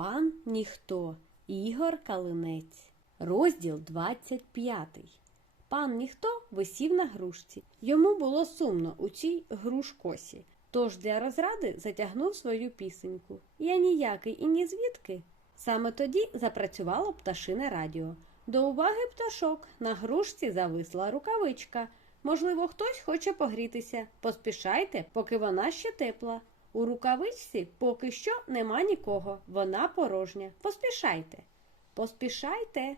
Пан ніхто Ігор Калинець. Розділ 25. Пан ніхто висів на грушці. Йому було сумно у цій грушкосі. Тож для розради затягнув свою пісеньку. Я ніякий і ні звідки. Саме тоді запрацювало пташине радіо. До уваги пташок на грушці зависла рукавичка. Можливо, хтось хоче погрітися. Поспішайте, поки вона ще тепла. У рукавичці поки що нема нікого, вона порожня. Поспішайте. Поспішайте.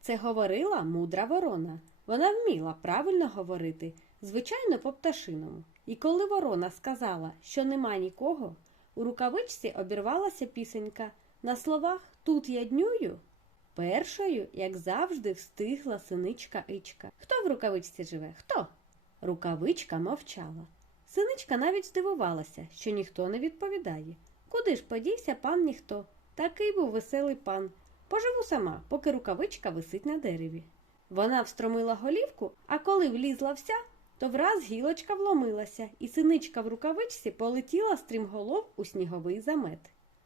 Це говорила мудра ворона. Вона вміла правильно говорити, звичайно, по пташиному. І коли ворона сказала, що нема нікого, у рукавичці обірвалася пісенька. На словах Тут я днюю. Першою, як завжди, встигла синичка Ічка. Хто в рукавичці живе? Хто? Рукавичка мовчала. Синичка навіть здивувалася, що ніхто не відповідає. Куди ж подівся пан ніхто? Такий був веселий пан. Поживу сама, поки рукавичка висить на дереві. Вона встромила голівку, а коли влізла вся, то враз гілочка вломилася, і синичка в рукавичці полетіла стрімголов у сніговий замет.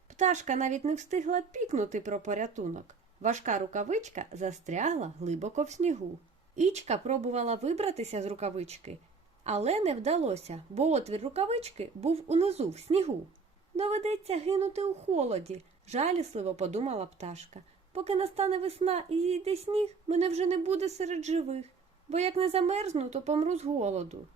Пташка навіть не встигла пікнути про порятунок. Важка рукавичка застрягла глибоко в снігу. Ічка пробувала вибратися з рукавички, але не вдалося, бо отвір рукавички був унизу в снігу. Доведеться гинути у холоді, жалісливо подумала пташка. Поки настане весна і зійде сніг, мене вже не буде серед живих, бо як не замерзну, то помру з голоду.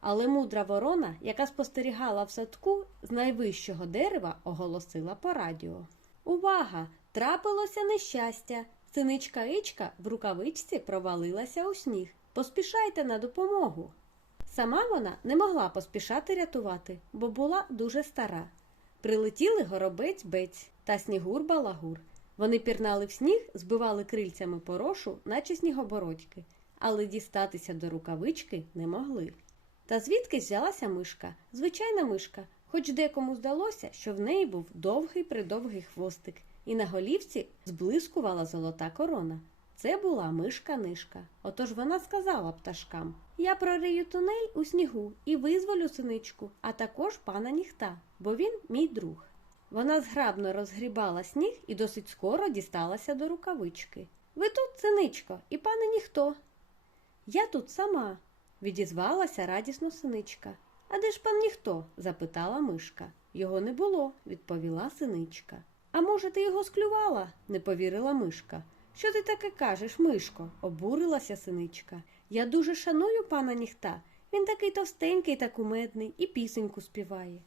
Але мудра ворона, яка спостерігала в садку з найвищого дерева, оголосила по радіо. Увага! Трапилося нещастя. Синичка Ічка в рукавичці провалилася у сніг. Поспішайте на допомогу. Сама вона не могла поспішати рятувати, бо була дуже стара. Прилетіли горобець бець та снігур балагур. Вони пірнали в сніг, збивали крильцями порошу, наче снігобородьки, але дістатися до рукавички не могли. Та звідки взялася мишка? Звичайна мишка, хоч декому здалося, що в неї був довгий придовгий хвостик, і на голівці зблискувала золота корона. Це була мишка-нишка. Отож вона сказала пташкам Я прорию тунель у снігу і визволю синичку, а також пана ніхта, бо він мій друг. Вона зграбно розгрібала сніг і досить скоро дісталася до рукавички. Ви тут, синичко, і пане ніхто. Я тут сама, відізвалася радісно синичка. А де ж пан ніхто? запитала мишка. Його не було, відповіла синичка. А може, ти його склювала? не повірила мишка. Що ти таке кажеш, мишко? обурилася синичка. Я дуже шаную пана ніхта. Він такий товстенький та кумедний і пісеньку співає.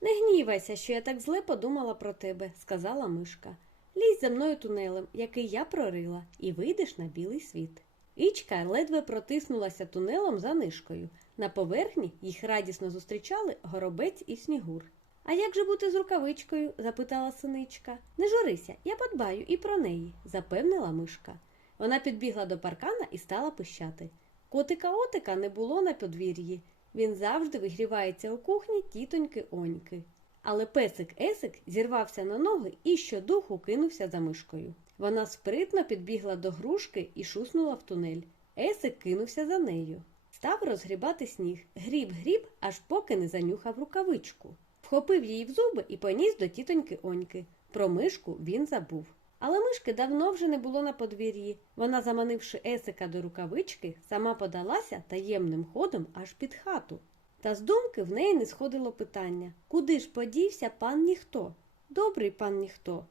Не гнівайся, що я так зле подумала про тебе, сказала мишка. Лізь за мною тунелем, який я прорила, і вийдеш на білий світ. Ічка ледве протиснулася тунелом за нишкою. На поверхні їх радісно зустрічали горобець і снігур. А як же бути з рукавичкою? запитала синичка. Не журися, я подбаю і про неї, запевнила мишка. Вона підбігла до паркана і стала пищати. Котика отика не було на подвір'ї. Він завжди вигрівається у кухні тітоньки Оньки. Але песик Есик зірвався на ноги і щодуху кинувся за мишкою. Вона спритно підбігла до грушки і шуснула в тунель. Есик кинувся за нею. Став розгрібати сніг, гріб гріб, аж поки не занюхав рукавичку. Вхопив її в зуби і поніс до тітоньки Оньки. Про мишку він забув. Але мишки давно вже не було на подвір'ї. Вона, заманивши Есика до рукавички, сама подалася таємним ходом аж під хату. Та з думки в неї не сходило питання куди ж подівся пан ніхто? Добрий пан ніхто.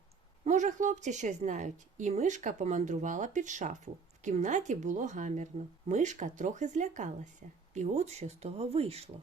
Може, хлопці щось знають, і мишка помандрувала під шафу. В кімнаті було гамірно. Мишка трохи злякалася. І от що з того вийшло.